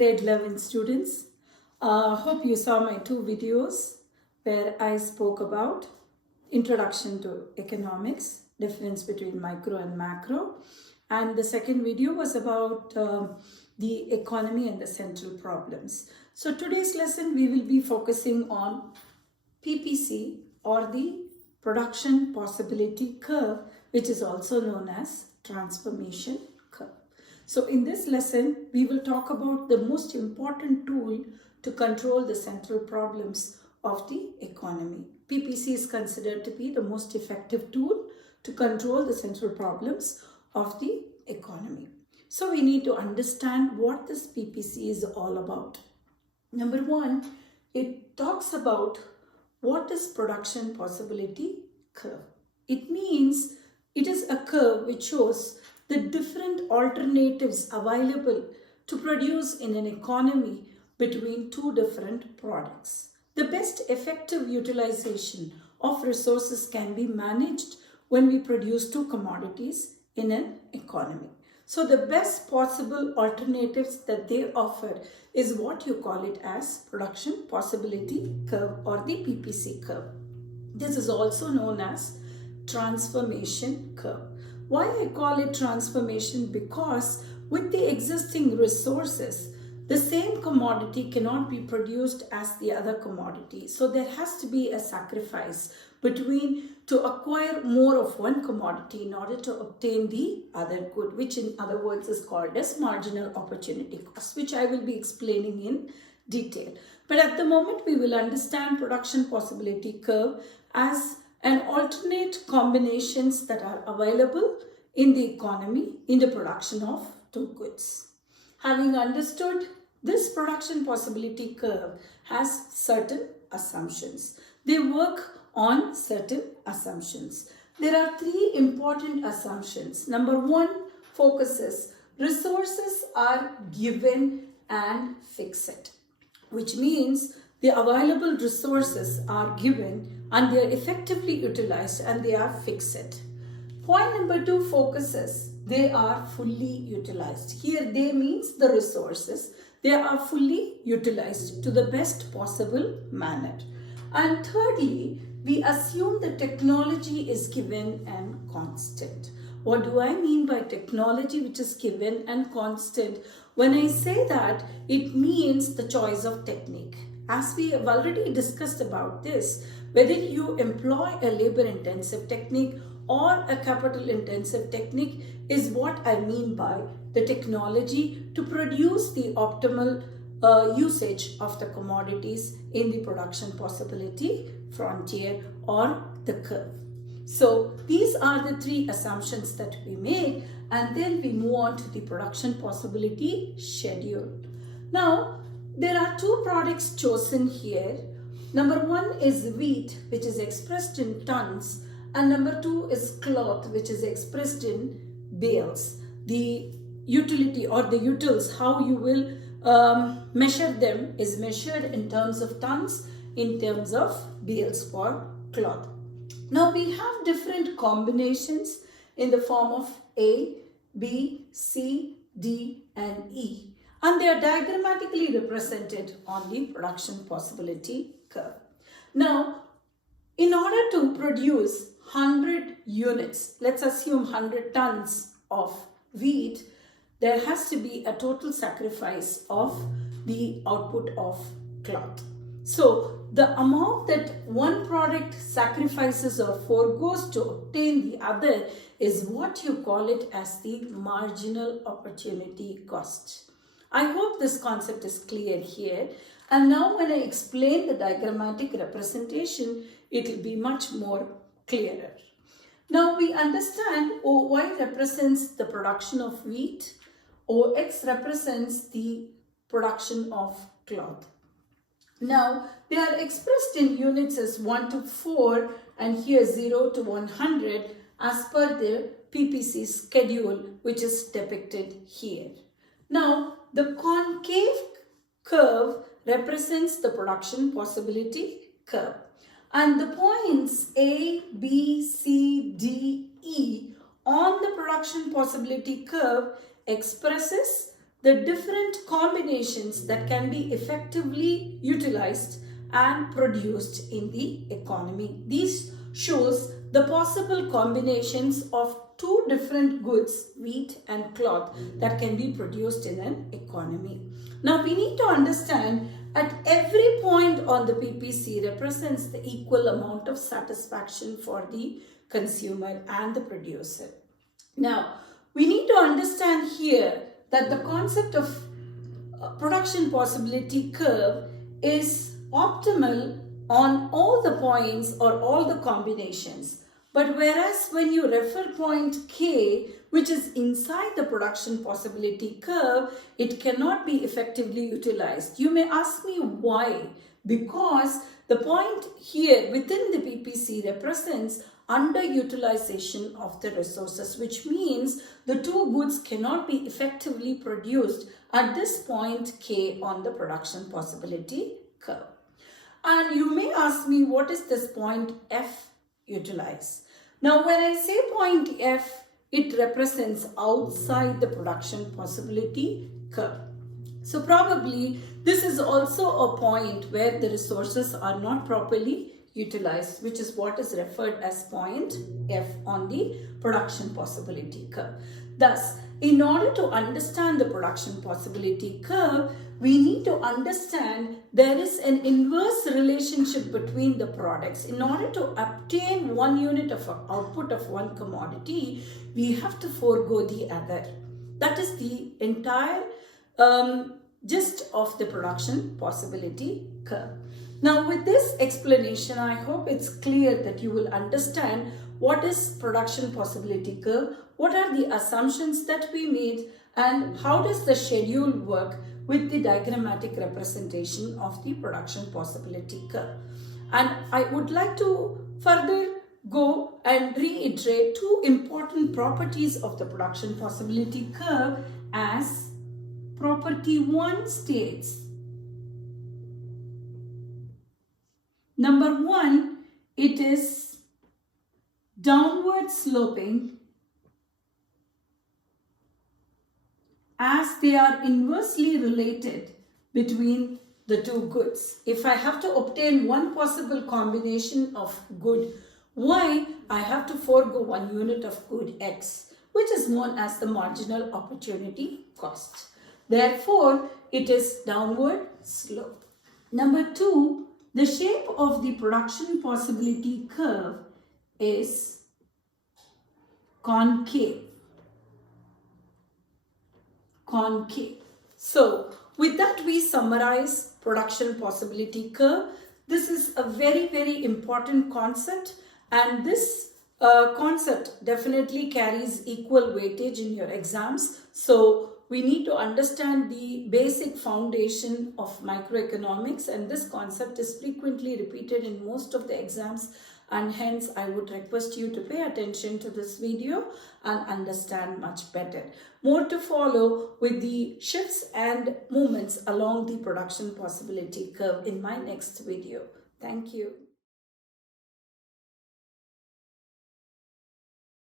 grade 11 students. Hope you saw my two videos where I spoke about introduction to economics, difference between micro and macro. And the second video was about the economy and the central problems. So today's lesson we will be focusing on PPC, or the production possibility curve, which is also known as transformation curve. So in this lesson, we will talk about the most important tool to control the central problems of the economy. PPC is considered to be the most effective tool to control the central problems of the economy. So we need to understand what this PPC is all about. Number one, it talks about what is production possibility curve. It means it is a curve which shows the different alternatives available to produce in an economy between two different products. The best effective utilization of resources can be managed when we produce two commodities in an economy. So the best possible alternatives that they offer is what you call it as production possibility curve, or the PPC curve. This is also known as transformation curve. Why I call it transformation? Because with the existing resources, the same commodity cannot be produced as the other commodity. So there has to be a sacrifice to acquire more of one commodity in order to obtain the other good, which in other words is called as marginal opportunity cost, which I will be explaining in detail. But at the moment, we will understand production possibility curve as an alternate combinations that are available in the economy in the production of two goods. Having understood this production possibility curve has certain assumptions. They work on certain assumptions. There are three important assumptions. Number one focuses resources are given and fixed, which means the available resources are given and they are effectively utilized and they are fixed. Point number two focuses they are fully utilized. Here they means the resources. They are fully utilized to the best possible manner. And thirdly, we assume the technology is given and constant. What do I mean by technology which is given and constant? When I say that, it means the choice of technique. As we have already discussed about this, whether you employ a labor-intensive technique or a capital-intensive technique is what I mean by the technology to produce the optimal usage of the commodities in the production possibility frontier or the curve. So these are the three assumptions that we make, and then we move on to the production possibility schedule. Now there are two products chosen here. Number one is wheat, which is expressed in tons, and number two is cloth, which is expressed in bales. The utility or the utils, how you will measure them is measured in terms of tons, in terms of bales for cloth. Now we have different combinations in the form of A, B, C, D and E, and they are diagrammatically represented on the production possibility curve. Now in order to produce 100 units, let's assume 100 tons of wheat, there has to be a total sacrifice of the output of cloth. So the amount that one product sacrifices or foregoes to obtain the other is what you call it as the marginal opportunity cost. I hope this concept is clear here. And now when I explain the diagrammatic representation, it will be much more clearer. Now we understand OY represents the production of wheat, OX represents the production of cloth. Now they are expressed in units as 1 to 4 and here 0 to 100 as per the PPC schedule, which is depicted here. Now the concave curve represents the production possibility curve, and the points A, B, C, D, E on the production possibility curve expresses the different combinations that can be effectively utilized and produced in the economy. These shows the possible combinations of two different goods, wheat and cloth, that can be produced in an economy. Now we need to understand at every point on the PPC represents the equal amount of satisfaction for the consumer and the producer. Now we need to understand here that the concept of production possibility curve is optimal on all the points or all the combinations. But whereas when you refer point K, which is inside the production possibility curve, it cannot be effectively utilized. You may ask me why? Because the point here within the PPC represents underutilization of the resources, which means the two goods cannot be effectively produced at this point K on the production possibility curve. And you may ask me, what is this point F utilize? Now when I say point F, it represents outside the production possibility curve. So probably this is also a point where the resources are not properly utilized, which is what is referred as point F on the production possibility curve. Thus, in order to understand the production possibility curve, we need to understand there is an inverse relationship between the products. In order to obtain 1 unit of output of one commodity, we have to forego the other. That is the entire gist of the production possibility curve. Now with this explanation, I hope it's clear that you will understand what is production possibility curve, what are the assumptions that we made, and how does the schedule work with the diagrammatic representation of the production possibility curve. And I would like to further go and reiterate two important properties of the production possibility curve, as property 1 states. Number 1, it is downward sloping as they are inversely related between the two goods. If I have to obtain one possible combination of good Y, I have to forego 1 unit of good X, which is known as the marginal opportunity cost. Therefore, it is downward slope. Number 2, the shape of the production possibility curve is concave. So, with that we summarize production possibility curve. This is a very, very important concept, and this concept definitely carries equal weightage in your exams. So, we need to understand the basic foundation of microeconomics, and this concept is frequently repeated in most of the exams, and hence I would request you to pay attention to this video and understand much better. More to follow with the shifts and movements along the production possibility curve in my next video. Thank you.